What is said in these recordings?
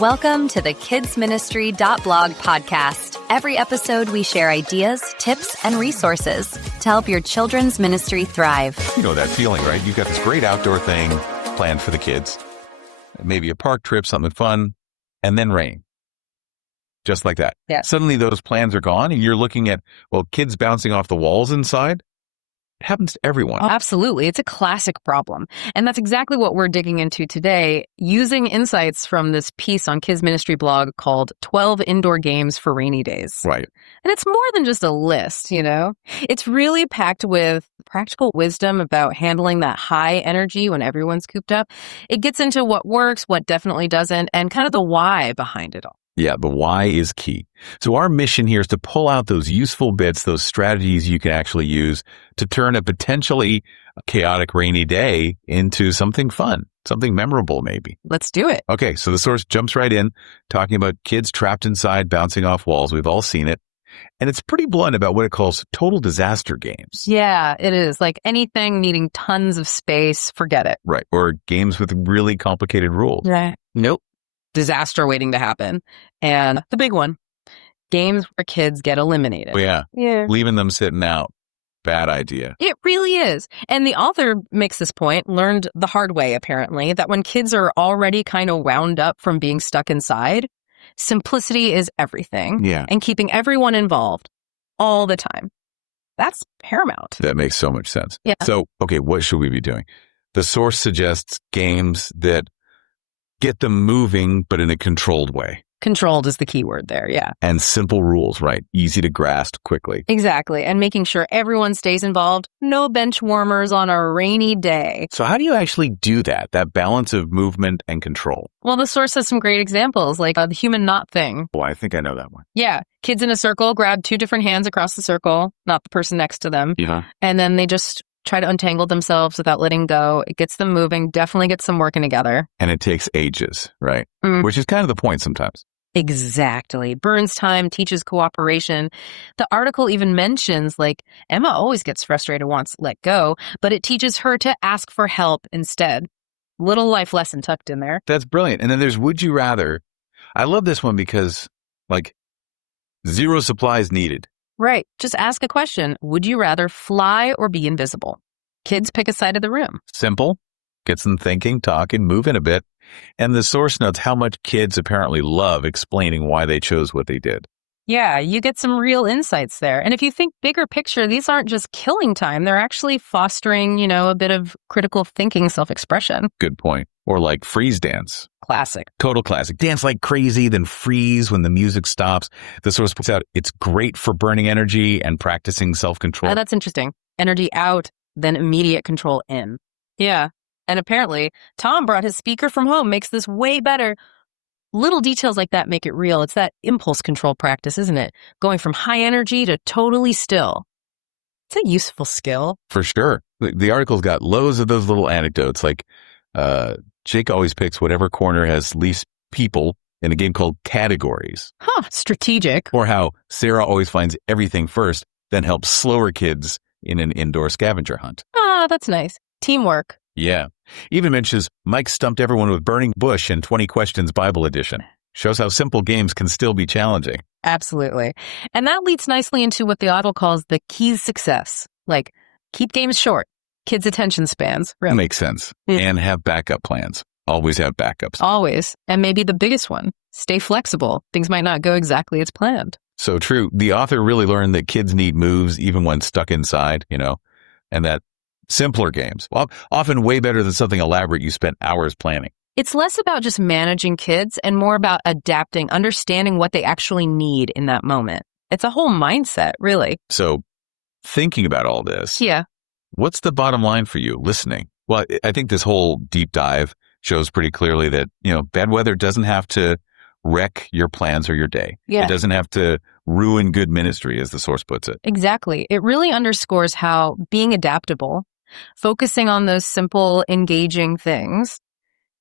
Welcome to the kidsministry.blog podcast. Every episode, we share ideas, tips, and resources to help your children's ministry thrive. You know that feeling, right? You've got this great outdoor thing planned for the kids. Maybe a park trip, something fun, and then rain. Just like that. Yeah. Suddenly those plans are gone and you're looking at, kids bouncing off the walls inside. It happens to everyone. Oh, absolutely. It's a classic problem. And that's exactly what we're digging into today, using insights from this piece on Kids Ministry blog called 12 Indoor Games for Rainy Days. Right. And it's more than just a list, you know? It's really packed with practical wisdom about handling that high energy when everyone's cooped up. It gets into what works, what definitely doesn't, and kind of the why behind it all. Yeah, the why is key. So our mission here is to pull out those useful bits, those strategies you can actually use to turn a potentially chaotic rainy day into something fun, something memorable maybe. Let's do it. Okay, so the source jumps right in, talking about kids trapped inside, bouncing off walls. We've all seen it. And it's pretty blunt about what it calls total disaster games. Yeah, it is. Like anything needing tons of space, forget it. Right, or games with really complicated rules. Right. Nope. Disaster waiting to happen. And the big one, games where kids get eliminated. Oh, yeah. Yeah. Leaving them sitting out. Bad idea. It really is. And the author makes this point, learned the hard way, apparently, that when kids are already kind of wound up from being stuck inside, simplicity is everything. Yeah. And keeping everyone involved all the time. That's paramount. That makes so much sense. Yeah. So, okay, what should we be doing? The source suggests games that get them moving, but in a controlled way. Controlled is the key word there, yeah. And simple rules, right? Easy to grasp quickly. Exactly. And making sure everyone stays involved. No bench warmers on a rainy day. So how do you actually do that balance of movement and control? Well, the source has some great examples, like the human knot thing. Oh, I think I know that one. Yeah. Kids in a circle grab two different hands across the circle, not the person next to them. Yeah. And then they just try to untangle themselves without letting go. It gets them moving, definitely gets them working together. And it takes ages, right? Which is kind of the point sometimes. Exactly. Burns time teaches cooperation. The article even mentions, like, Emma always gets frustrated, wants to let go, but it teaches her to ask for help instead. Little life lesson tucked in there. That's brilliant. And then there's Would You Rather. I love this one because, zero supplies needed. Right. Just ask a question. Would you rather fly or be invisible? Kids pick a side of the room. Simple. Gets them thinking, talking, moving a bit. And the source notes how much kids apparently love explaining why they chose what they did. Yeah, you get some real insights there. And if you think bigger picture, these aren't just killing time. They're actually fostering, a bit of critical thinking, self-expression. Good point. Or like freeze dance. Classic. Total classic. Dance like crazy, then freeze when the music stops. The source puts out, it's great for burning energy and practicing self-control. That's interesting. Energy out, then immediate control in. Yeah. And apparently, Tom brought his speaker from home, makes this way better. Little details like that make it real. It's that impulse control practice, isn't it? Going from high energy to totally still. It's a useful skill. For sure. The article's got loads of those little anecdotes, like Jake always picks whatever corner has least people in a game called Categories. Strategic. Or how Sarah always finds everything first, then helps slower kids in an indoor scavenger hunt. That's nice. Teamwork. Yeah. Even mentions Mike stumped everyone with Burning Bush in 20 Questions Bible Edition. Shows how simple games can still be challenging. Absolutely. And that leads nicely into what the author calls the keys success. Like, keep games short. Kids' attention spans. Really. Makes sense. And have backup plans. Always have backups. Always. And maybe the biggest one, stay flexible. Things might not go exactly as planned. So true. The author really learned that kids need moves even when stuck inside, and that simpler games, often way better than something elaborate you spent hours planning. It's less about just managing kids and more about adapting, understanding what they actually need in that moment. It's a whole mindset, really. So thinking about all this, what's the bottom line for you listening? Well, I think this whole deep dive shows pretty clearly that, bad weather doesn't have to wreck your plans or your day. Yeah. It doesn't have to ruin good ministry, as the source puts it. Exactly. It really underscores how being adaptable, focusing on those simple, engaging things,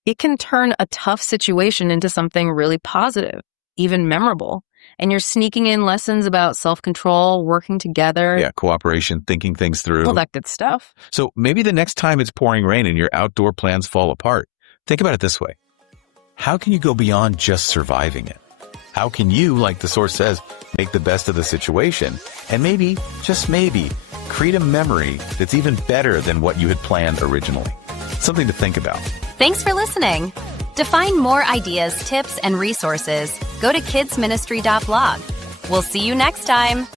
it can turn a tough situation into something really positive, even memorable. And you're sneaking in lessons about self-control, working together. Yeah, cooperation, thinking things through. All that good stuff. So maybe the next time it's pouring rain and your outdoor plans fall apart, think about it this way. how can you go beyond just surviving it? How can you, like the source says, make the best of the situation and maybe, just maybe, create a memory that's even better than what you had planned originally? Something to think about. Thanks for listening. To find more ideas, tips, and resources, go to kidsministry.blog. We'll see you next time.